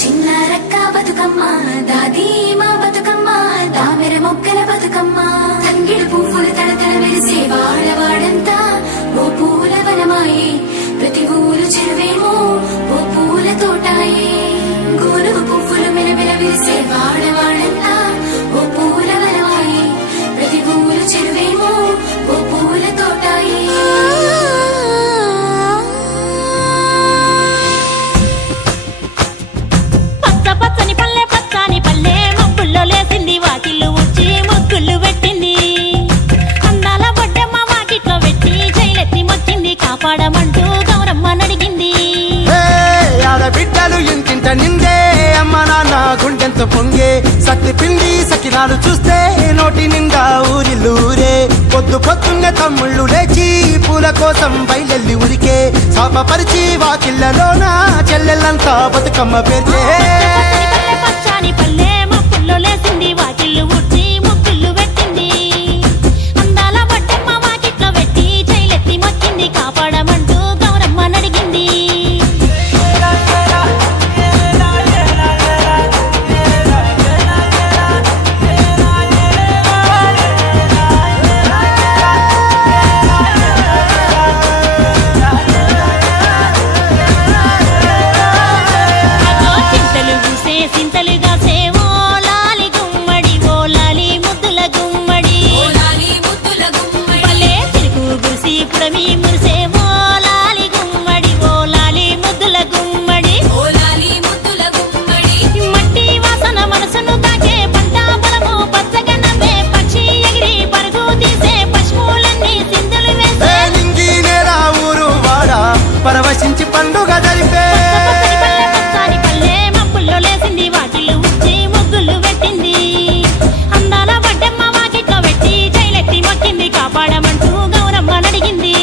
చిన్నారక్క బతుకమ్మ దాది మా బతుకమ్మ దామెర మొక్కల బతుకమ్మ తంగిడు పువ్వులు తడతడ మెరిసే వాడవాడంతా ఓ పూల వనమాయే ప్రతి ఊరు చెరువేమో ఓ పూల తోటాయే గోరుగు పువ్వులు మెలమెల విరిసే వాడవాడంతా ఓ పూల వనమాయే ప్రతి ఊరు చెరువేమో ఓ పూల తోటాయే కాపాడమంటూ గౌరమ్మ నడిగింది. ఆడబిడ్డలు ఇంటింట నిందే అమ్మ నాన్న గుండెంత పొంగే సత్తి పిండి సకినాలు చూస్తే నోటి నిండా ఊరిల్లూరే పొద్దు పొద్దున్నే తమ్ముళ్ళు లేచి పూల కోసం బయలెల్లి ఉరికే శాపపరిచి వాకిళ్ళలోన చెల్లెళ్ళంతా బతుకమ్మ పేర్చే పచ్చాని పల్లె మప్పుల్లో లేసింది వాకిళ్ళు ఊడ్చి ముగ్గుళ్ళు పెట్టింది. అందాల బొడ్డమ్మ వాకిట్లో పెట్టి చైలెత్తి మొక్కింది కాపాడమంటూ గౌరమ్మ నడిగింది. చింతలు పూసే సింతలుగా సేవో లాలి గుమ్మడి ఓ లాలి ముద్దుల గుమ్మడి పల్లె చిరుకు గుసి పుడమి మురిసే ఓ లాలి గుమ్మడి ఓ లాలి ముద్దుల గుమ్మడి మట్టి వాసన మనసును తాకే పంట బలము పచ్చగా నవ్వే పక్షి ఎగిరి పరుగు తీసే పశువులన్నీ సింధులు వేసే నింగి నేల ఊరు వాడ పరవశించి పండుగ జరిపే పచ్చాని పల్లె మప్పుల్లో లేసింది వాకిళ్ళు ఉచ్చి ముగ్గులు పెట్టింది. అందాల బడ్డమ్మ వాకిట్లో పెట్టి చైలెత్తి మొక్కింది కాపాడమంటూ గౌరమ్మ నడిగింది.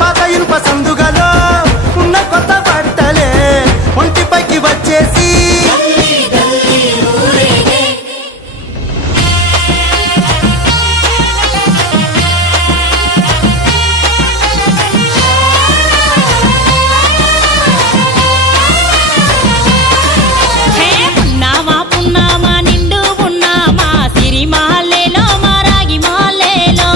పాత ఇనుప సందుగలో ఉన్న కొత్త బట్టలే ఒంటిపైకి వచ్చేసి హే పున్నామా పున్నామా నిండు పున్నామా సిరిమాలేలో మా రాగి మాలేలో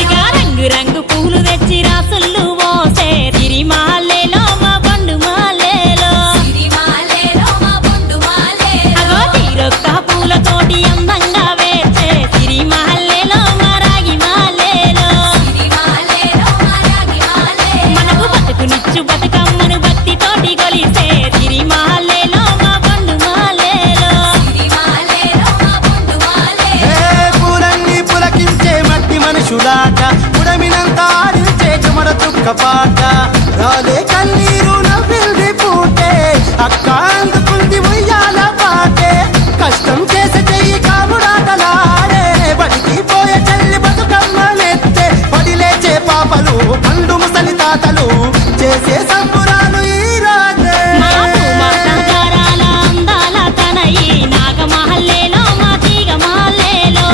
ఇక రంగు రంగు పూలు తెచ్చి రాసుళ్ళు మోసే సిరిమాలేలో మా బండు మాలేలో అగో తీరొక్క పూలతోటి అందంగా వేచే సిరిమాలేలో మా రాగి మాలేలో మనకు బతుకునిచ్చు బతుకమ్మను భక్తితోటి కొలిసే సిరిమాలేలో మా బండు మాలేలో పూలన్నీ పులకించే మట్టి మనుషులాట ఉడమినంత ఆడించే చెమర తుక్క పాట రాలే కన్నీరు నవ్వింది పూటే అక్క అందుకుంది ఉయ్యాల పాటే కష్టం చేసే చెయ్యి కాముడాటలాడే బడికి పోయే చెల్లి బతుకమ్మనెత్తే పడి లేచే పాపలు పండు ముసలి తాతలు చేసే సంబురాలు ఈ రాజే మా భూమాతాగారాల అందాల తనయి నాగమహల్లేలో మా తీగ మాలేలో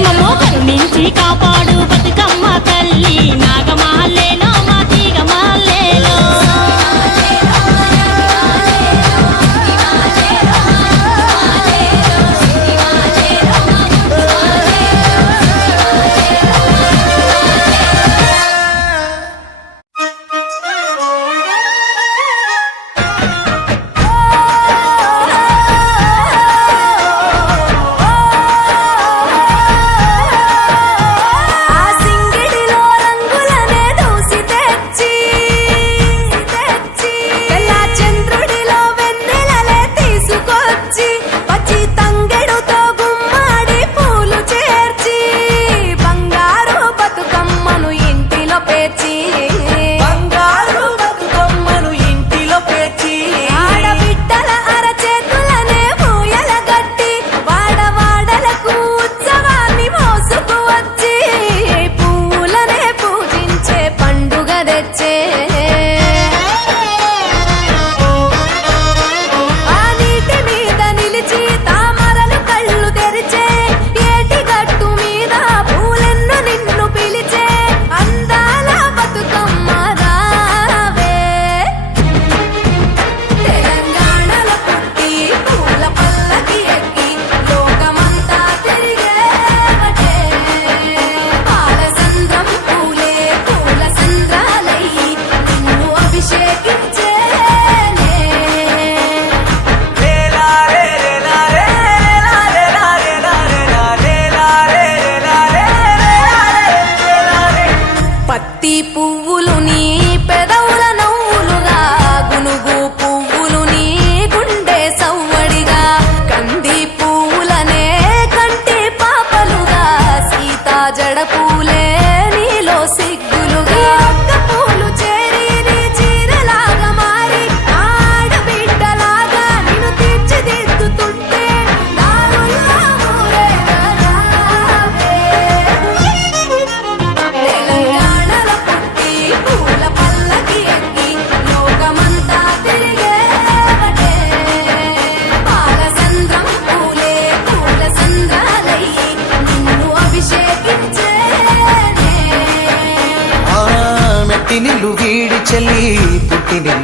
మమ్మో కరుణించి కాపాడు బతుకమ్మ తల్లి నాగమహల్లేలో మా తీగ మాలేలో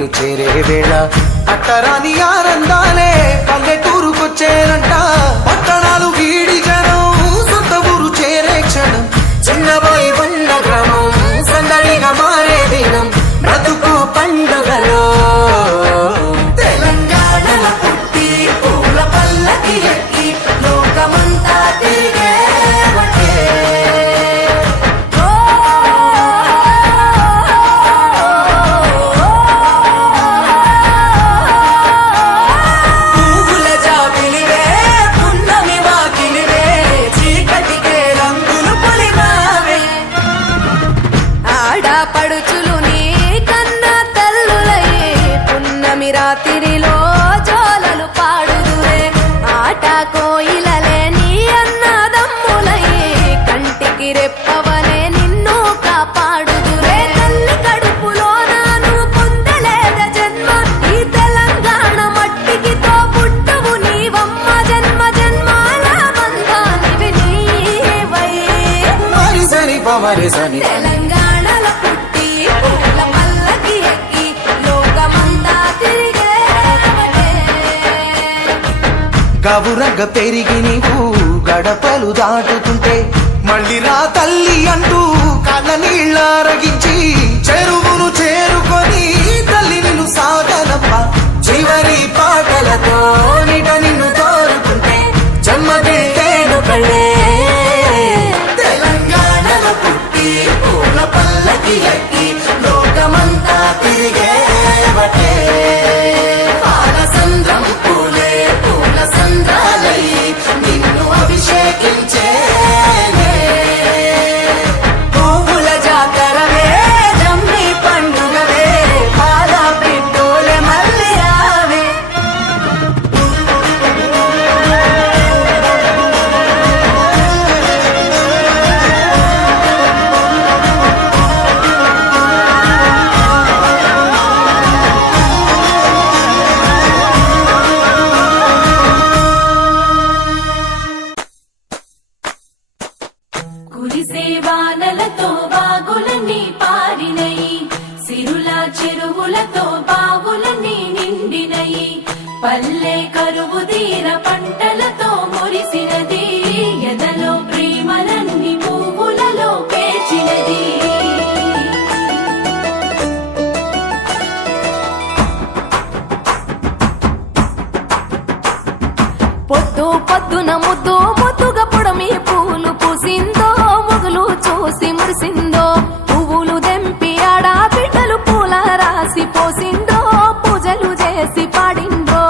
ఇల్లు చేరే వేళ అట్టరాని ఆనందాలే పల్లెటూరుకొచ్చేనంట పట్టణాలు వీడి జనం సొంత ఊరు చేరే క్షణం చిన్నబోయి బండ గ్రామం సందడిగా మారే దినం బ్రతుకు పండుగలో తెలంగాణల పుట్టి పూల పల్లకి ఎక్కి లోకమంతా తిరిగే పడుచులు నీ కన్న తల్లులయ్యే పున్నమి రాత్రిలో జోలలు పాడుదురే ఆట కోయిలలే నీ అన్నదమ్ములయ్యే కంటికి రెప్పవలే నిన్ను కాపాడుదురే తల్లి కడుపులో నాను పొందలేద జన్మ ఈ తెలంగాణ మట్టికి తో పుట్టవు నీవమ్మ జన్మ జన్మాల బంధానివి నీవై సరి పమరి సని తెలంగాణల పుట్టి పూల పల్లకి ఎక్కి లోకమంతా తిరిగేవటే గవురగ పెరిగి నీవు గడపలు దాటుతుంటే మళ్ళీ రా తల్లి అంటూ కళ్ళ నీళ్ళారగించి చెరువును చేరుకొని తల్లి నిన్ను సాగనప్ప చివరి పాటలతో నిట నిన్ను తోరుకుంటే జన్మదిట్టేను కళ్ళే తెలంగాణలో పుట్టి పూల పల్లకి ఎక్కి లోకమంతా తిరిగేవటే పాలసంద్రం పూలే పూల సంద్రాలై నిన్ను అభిషేకించే పువ్వుల జాతరవే జమ్మి పండుగవే పాల పిట్టోలే మళ్ళీ రావే కురిసే వానలతో వాగులన్నీ పారినయి సిరుల చెరువులతో బావులన్నీ నిండినయి పల్లె కరువు తీర పంటలతో మురిసినది ఎదలో ప్రేమలన్నీ పువ్వులలో పేర్చినది పొద్దు పొద్దున ముద్దు ముద్దుగా పొడమి పూలు పూసిందో మొగులు చూసి మురిసిందో పువ్వులు దెంపి ఆడా బిడ్డలు పూల రాసి పోసిందో పూజలు చేసి పాడిందో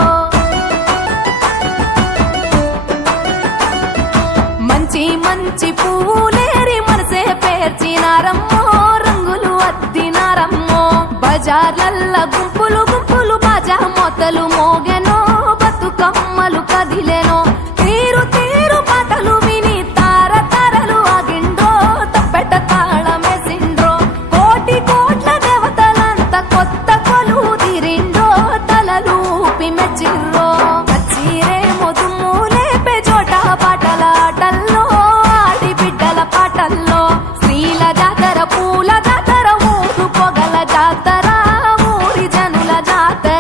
మంచి మంచి పూలేరి మనసే పేర్చినారమ్మో రంగులు అద్దినారమ్మో బజార్లల్ల గుంపులు గుంపులు బాజా మొతలు మోగెనో బతుకమ్మలు కదిలెనో తీరు తీరు పాటలు విని తార తారలు ఆగిండ్రో తప్పెట తాళమేసిండ్రో కోటి కోట్ల దేవతలంతా కొత్త కొలు తీరిండ్రో తలలూపి మెచ్చిర్రో కచ్చిరేమో దుమ్ము లేపే చోట పాటల ఆటల్లో ఆడి బిడ్డల పాటల్లో స్త్రీల జాతర పూల జాతర ఊరు పొగల జాతర ఊరి జనుల జాతర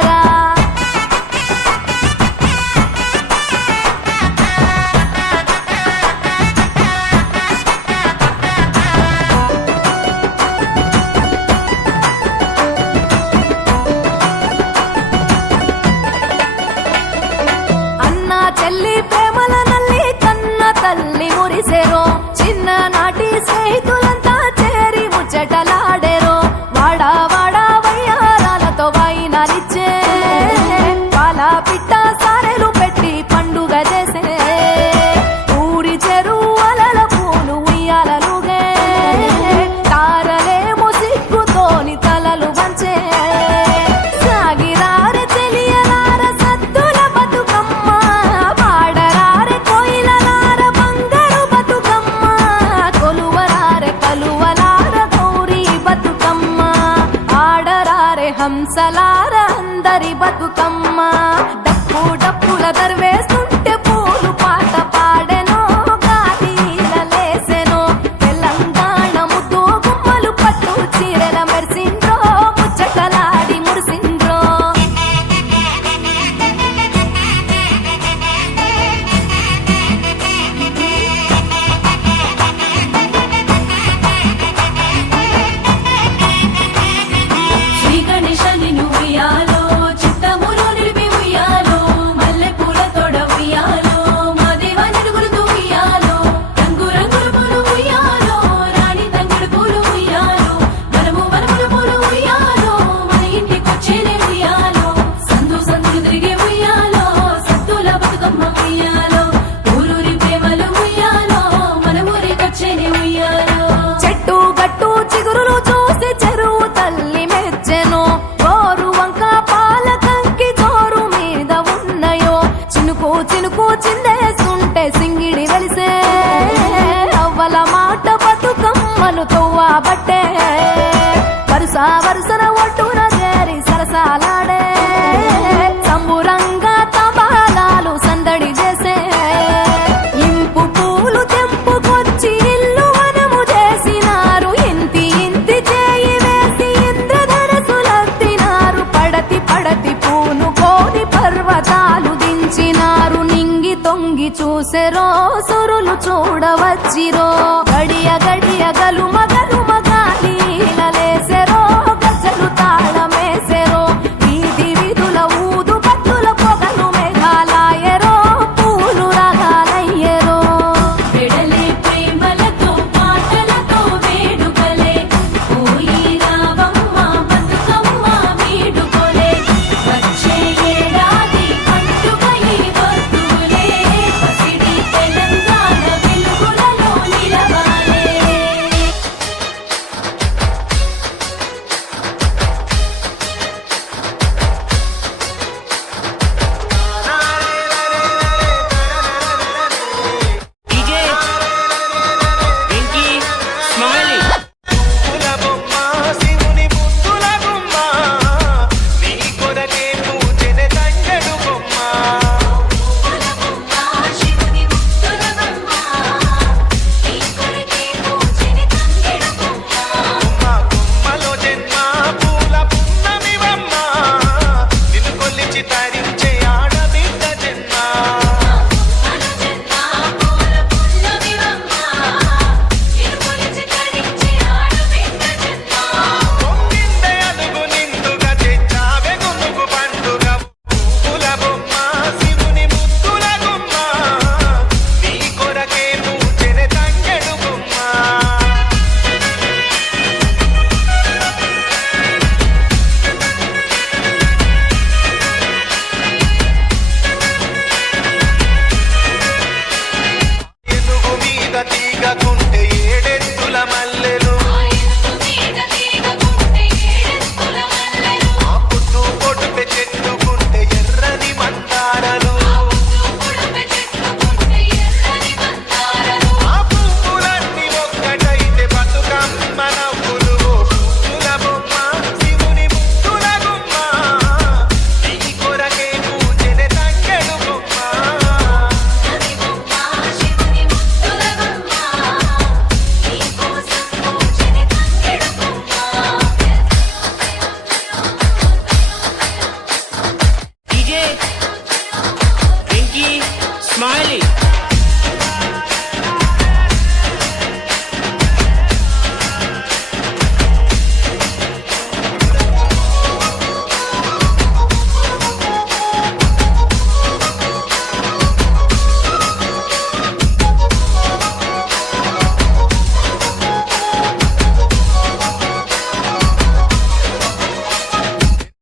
అన్న చెల్లి ప్రేమల నల్లి కన్న తల్లి మురిసెరో చిన్ననాటి స్నేహితులంతా చేరి ముచ్చటలాడెరో వాడా వాడా వయ్యారాలతో వాయినాలిచ్చే పాల పిట్ట సారెలు పెట్టి పండుగ చేసే ఊరి చెరువుల పూలు ఉయ్యాలలుగే తారలేమో సిగ్గుతోని తలలు వంచే సాగిరారె తెలియలార సద్దుల బతుకమ్మ పాడరారె కోయిలలార బంగారు బతుకమ్మ కొలువరారె కలువలార గౌరీ బతుకమ్మ ఆడరారె హంసలార అందరి బతుకమ్మ డప్పు డప్పుల దర్వేస్తుంటే పూలు పాట పాడెనో గాలిలలేసెనో తెలంగాణ ముద్దు గుమ్మలు పట్టు చీరల మెరిసిండ్రో ముచ్చటలాడి మురిసిండ్రో బట్టే వరుస వరుసన ఒట్టున చేరి సరసాలాడే సంబురంగా తబాలాలు సందడి చేసే ఇంపు పూలు తెంపుకొచ్చి ఇల్లు వనము చేసినారు ఇంతి ఇంతి చేయి వేసి ఇంద్రధనసులత్తినారు పడతి పడతి పూను కోని పర్వతాలు దించినారు నింగి తొంగి చూసెరో సురులు చూడవచ్చిరో గడియ గడియ గలుమ గలుమ గాలిలలేసెరో గజ్జలు తాళమేసెరో వీధి వీధుల ఊదు పట్టుల పొగలు మేఘాలాయరో పూలు రాగాలయ్యరో వెడలే ప్రేమలతో పాటలతో వేడుకలే పోయి రావమ్మ బతుకమ్మ వీడుకోలే వచ్చే ఏడాది పండుగ ఈ వస్తువులే పసిడి తెలంగాణ వెలుగులలో నిలవాలే DJ Pinky Smiley పూల బొమ్మ శివుని ముద్దుల గుమ్మ నీ కొరకే పూజెనే తంగడు బొమ్మ శివుని ముద్దులవమ్మ నీ కొరకే పూజని తంగెడు బొమ్మ గుమ్మ గుమ్మలో జన్మ పూల పున్నమివమ్మ నిన్ను కొల్లిచి తరించే ఆడబిడ్డ జన్మ మన జన్మ పూల పున్నమివమ్మ ఇరుములిచి తరించి ఆడబిడ్డ జన్మ పొంగిందే అలుగు నిండుగా తెచ్చావే గునుగు పండుగ పూల బొమ్మ శివుని ముద్దుల గుమ్మ నీ కొరకే పూజెనే తంగెడు బొమ్మ ఎనుగు మీద తీగకుంటే ఏడెత్తుల మల్లెలు తీగ తీగ గుండె ఏడెత్తుల మల్లెలు ఆ పుట్టు పొడుపె చెట్టుకుంటే ఎర్రని మందారలు పొడుపె చెట్టుకుంటే ఎర్రని మందారలు ఆ పువ్వులన్నీ ఒక్కటైతే బతుకమ్మ నవ్వులు పూల బొమ్మ శివుని ముద్దుల గుమ్మ నీ కొరకే పూజెనే తంగెడు బొమ్మ శివుని ముద్దులవమ్మ నీ కోసం పూజని తంగెడు బొమ్మ DJ Pinky Smiley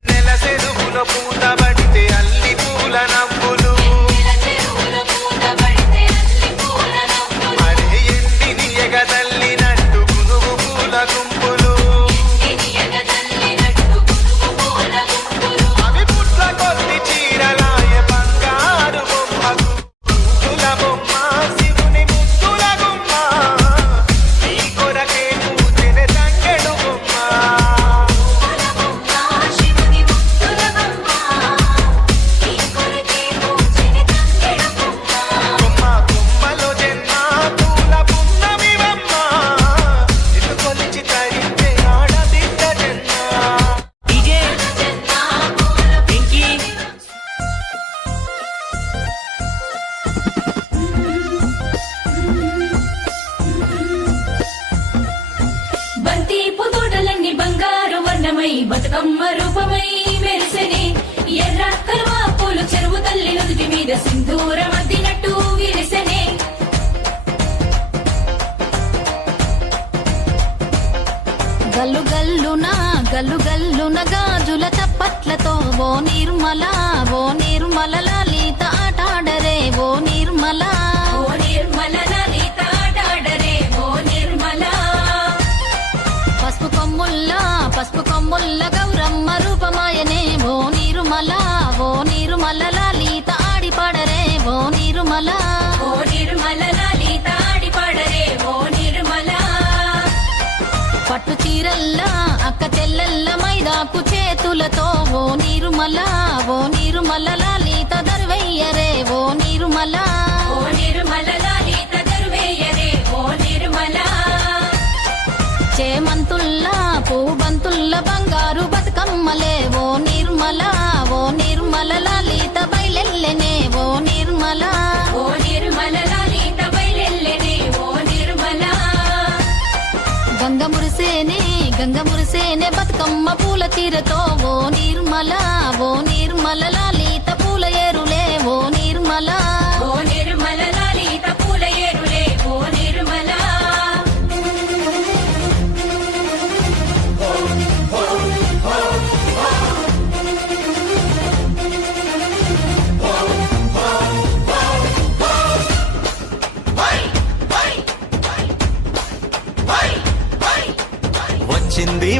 నెల చెరువులో పూత పడితే అల్లి పూల నవ్వులు చెరువుల పూత పడితే అల్లి పూల నవ్వులు అరే ఎండిని ఎగదల్లినట్టు గునుగు పూల గుంపులు ఎనియగ తల్లినట్టు గునుగు పూల గుంపులు అవి పుట్ల కొద్ది చీరలాయ బంగారు బొమ్మకు పూల బొమ్మ శివుని ముద్దుల గుమ్మ నీ కొరకే పూజెనే తంగెడు బొమ్మ శివుని ముద్దులవమ్మ నీ కొరకే పూజని తంగెడు బొమ్మ కొమ్మ కొమ్మలో జన్మ పూల పున్నమివమ్మ నిన్ను కొలిచి తరించే ఆడబిడ్డ జన్మ DJ Pinky బంతి పుతోటలన్నీ బంగారు వర్ణమై బతుకమ్మ రూపమై మెరిసెనే ఎర్ర కలువ పూలు చెరువు తల్లి నుదుటి మీద సింధూరం అద్దినట్టు విరిసెనే గల్లు గల్లున గాజుల చప్పట్లతో ఓ నిర్మల లలిత ఆటాడరే ఓ నిర్మల ఓ నిర్మల లలిత ఆటాడరే ఓ నిర్మల పసుపు కొమ్ముల్ల గౌరమ్మ రూపమాయనే ఓ నిర్మల లలిత ఆడిపాడరే ఓ నిర్మల ఓ నిర్మల లలిత ఆడిపాడరే ఓ నిర్మల పూలతో ఓ నీరుమల ఓ నీరుమల లలిత దర్వయ్యరే ఓ నీరుమల ఓ నిర్మల లలిత దర్వేయరే ఓ నిర్మల చేమంతుల్లా పూబంతుల్ల బంగారు బతుకమ్మలే ఓ నిర్మల లలిత బయలెల్లెనే ఓ నిర్మల ఓ నిర్మల లలిత బయలెల్లెనే ఓ నిర్మల గంగ మురిసేనే బతుకమ్మ పూల తీరతో ఓ నిర్మల లలిత పూల ఏరులే ఓ నిర్మల ఓ నిర్మల లలిత పూల ఏరులే ఓ నిర్మల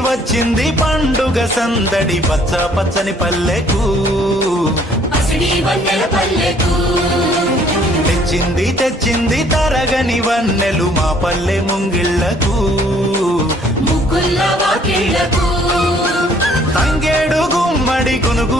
వచ్చింది పండుగ సందడి పచ్చ పచ్చని పల్లెకు పసిడి వన్నెల పల్లెకు తెచ్చింది తరగని వన్నెలు మా పల్లె ముంగిళ్లకు ముగ్గుల్ల వాకిళ్లకు తంగేడు గుమ్మడి కొనుగు